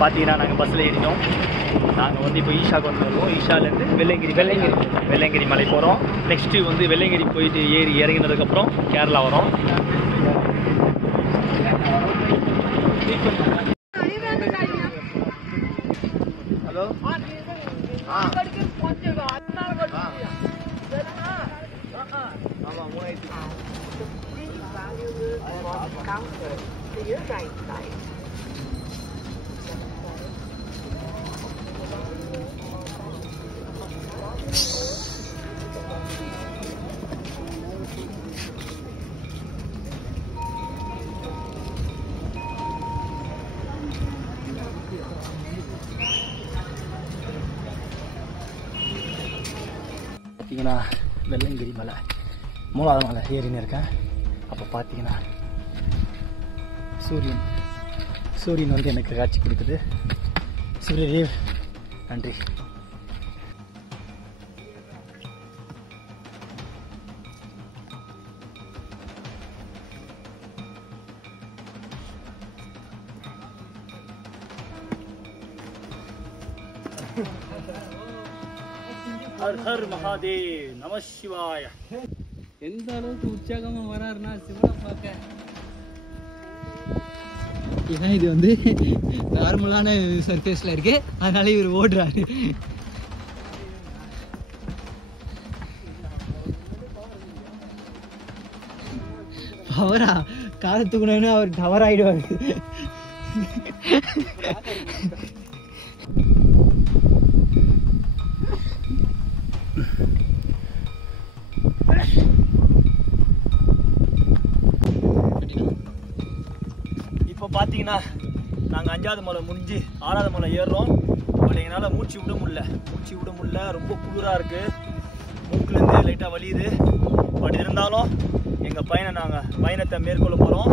பார்த்தீங்கன்னா நாங்கள் பஸ்ஸில் ஏறிட்டோம். நாங்கள் வந்து இப்போ ஈஷாவுக்கு வந்துடுவோம். ஈஷாலேருந்து வெள்ளையங்கிரி மலை போகிறோம். நெக்ஸ்ட்டு வந்து வெள்ளையங்கிரி போயிட்டு இறங்கினதுக்கப்புறம் கேரளா வரோம். ஹலோ பார்த்தீங்கன்னா வெள்ளையங்கிரி மலை 3வது மலை ஏறின்னு இருக்கேன். அப்போ பார்த்தீங்கன்னா சூரியன் வந்து எனக்கு காட்சி கொடுக்குது. சூரியதேவ் நன்றி. ஹர் ஹர் மகாதேவ் நம சிவாய. எந்த அளவுக்கு உற்சாகமா வராருன்னா சிவனை பார்க்க. ஏன்னா இது வந்து நார்மலான சர்ஃபேஸ்ல இருக்கு, அதனால இவர் ஓடுறாரு. பவரா காலத்துக்குன்னு அவர் டவர் ஆயிடுவாரு. இப்போ பார்த்தீங்கன்னா நாங்கள் 5வது மலை முடிஞ்சு 6வது மலை ஏறுறோம். பட் எங்களால் மூச்சு விட முடியல. ரொம்ப குளிராக இருக்குது. மூக்குலேருந்து லைட்டாக வலியுது. பட் இருந்தாலும் எங்கள் பயணத்தை மேற்கொள்ள போகிறோம்.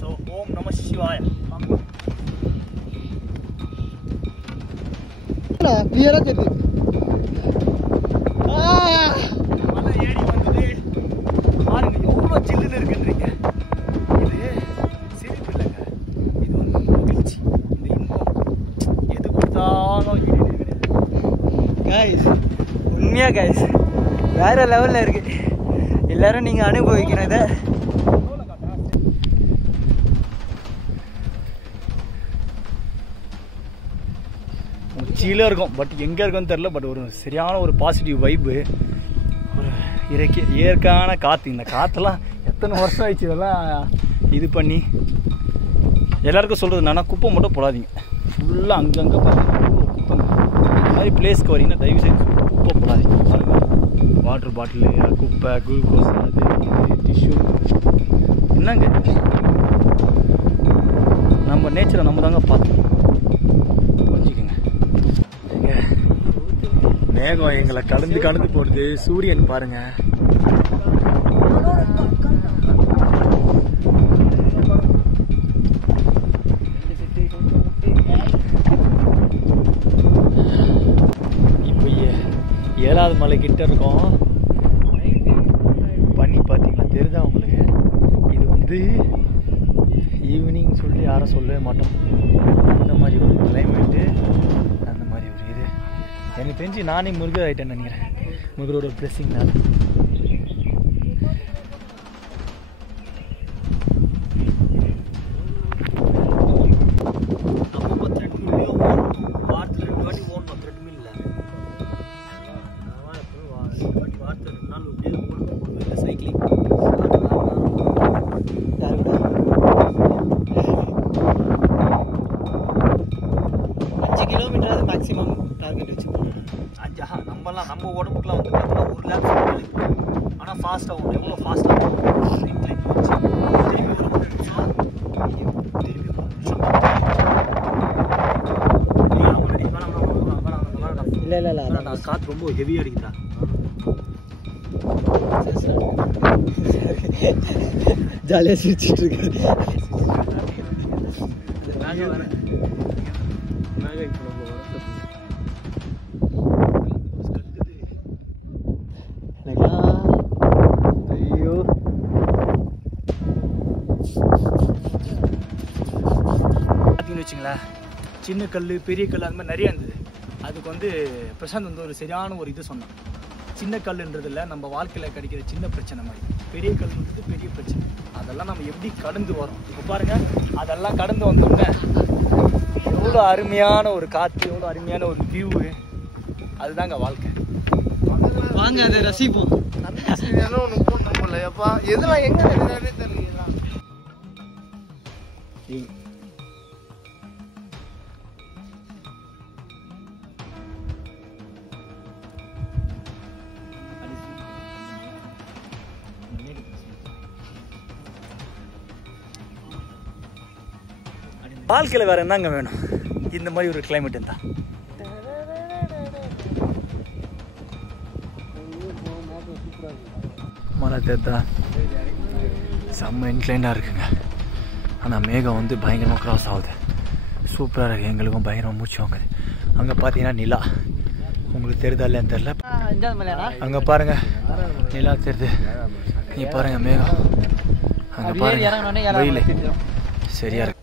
ஸோ ஓம் நம சிவாய. கிளியரா தெரியுது. மலை ஏறி வந்தது பாருங்க எவ்வளோ சில்லுன்னு இருக்குன்றீங்க. இது சிரிப்பு இல்லைங்க, இது வந்து மகிழ்ச்சி. இந்த இன்பம் எது கொடுத்தாலும் கைஸ், உண்மையா கைஸ் வேற லெவல்ல இருக்கு. எல்லாரும் நீங்க அனுபவிக்கிறத உச்சியில் இருக்கும். பட் எங்கே இருக்குன்னு தெரில. பட் ஒரு சரியான ஒரு பாசிட்டிவ் வைப்பு, ஒரு இயற்கையான காற்று. இந்த காற்றெல்லாம் எத்தனை வருஷம் ஆயிடுச்சு இதெல்லாம் இது பண்ணி. எல்லாருக்கும் சொல்கிறது என்னன்னா, குப்பை மட்டும் போடாதீங்க. ஃபுல்லாக அங்கங்கே பார்த்தீங்கன்னா குப்பை. இந்த மாதிரி பிளேஸ்க்கு வரீங்கன்னா தயவுசெய்து குப்பை போடாதீங்க. பாருங்கள், வாட்டர் பாட்டிலு, குப்பை, குளுக்கோஸ், அது இது டிஷ்யூ, என்னங்க நம்ம நேச்சரை நம்ம தாங்க பார்த்து கொஞ்சிக்கோங்க. மேகம் எங்களை கடந்து போடுது. சூரியன் பாருங்க. இப்போ 7வது மலை கிட்ட இருக்கோம். பண்ணி பார்த்தீங்களா, தெரியுதா உங்களுக்கு? இது வந்து ஈவினிங் சொல்லி யாரும் சொல்லவே மாட்டோம். அந்த மாதிரி ஒரு கிளைமேட்டு, அந்த மாதிரி ஒரு இது. எனக்கு தெரிஞ்சு நானே முருகர் ஆகிட்டேன்னு நினைக்கிறேன். முருகரோட பிளெஸிங்னால. அப்போ த்ரெட்மில்லையோ வாரத்தில் 2 வாட்டி ஓடணும். த்ரெட்மில்ல வாரத்தில் 2 நாள் ஓடணும். சைக்கிளிங் யாரு கூட 5 கிலோமீட்டராவது மேக்ஸிமம் டார்கெட் வச்சு போகணும். நம்ம உடம்புக்குலாம் வந்து பார்த்தீங்கன்னா 1 லேப். ஆனால் ஃபாஸ்ட்டாக ஓடும். எவ்வளோ ஃபாஸ்ட்டாக ஓடும்? இன்க்ளைன் வச்சு திருப்பி ஒரு 3 நிமிஷம், திருப்பி 3 நிமிஷம். இல்லை காற்று ரொம்ப ஹெவியாக அடிக்குதா? ஜாலியாக சிரிச்சிட்டு இருக்கு. ஐயோ, பார்த்தீங்கன்னு வச்சுங்களேன், சின்ன கல் பெரிய கல் அந்த மாதிரி நிறைய இருந்தது. அதுக்கு வந்து பிரசாந்த் வந்து ஒரு சரியான ஒரு இது சொன்னான். சின்ன கல்லுன்றதில்ல நம்ம வாழ்க்கையில் கிடைக்கிற சின்ன பிரச்சனை மாதிரி, பெரிய கல்லுன்றது பெரிய பிரச்சனை. அதெல்லாம் நம்ம எப்படி கடந்து வரோம். இப்போ பாருங்கள், அதெல்லாம் கடந்து வந்தோடனே எவ்வளோ அருமையான ஒரு காற்று, எவ்வளோ அருமையான ஒரு வியூவு. அதுதாங்க வாழ்க்கை. வாங்க அதை ரசிப்போம். ஒன்று போடணும் போலப்பா. எதெல்லாம் எங்கே தெரியல. வாழ்க்கையில் வேறு என்னங்க வேணும்? இந்த மாதிரி ஒரு கிளைமேட் இருந்தால். மழை தேத்தா செம்ம இன்க்ளைண்டாக இருக்குங்க. ஆனால் மேகம் வந்து பயங்கரமாக க்ராஸ் ஆகுது. சூப்பராக இருக்குது. எங்களுக்கும் பயங்கரமாக மூச்சு வாங்குது. அங்கே பார்த்தீங்கன்னா நிலா, உங்களுக்கு தெரியுதா இல்லையான்னு தெரில. அங்கே பாருங்கள் நிலா தெரியுது. நீ பாருங்கள் மேகம், அங்கே பாருங்கள் வெயில் சரியா இருக்கு.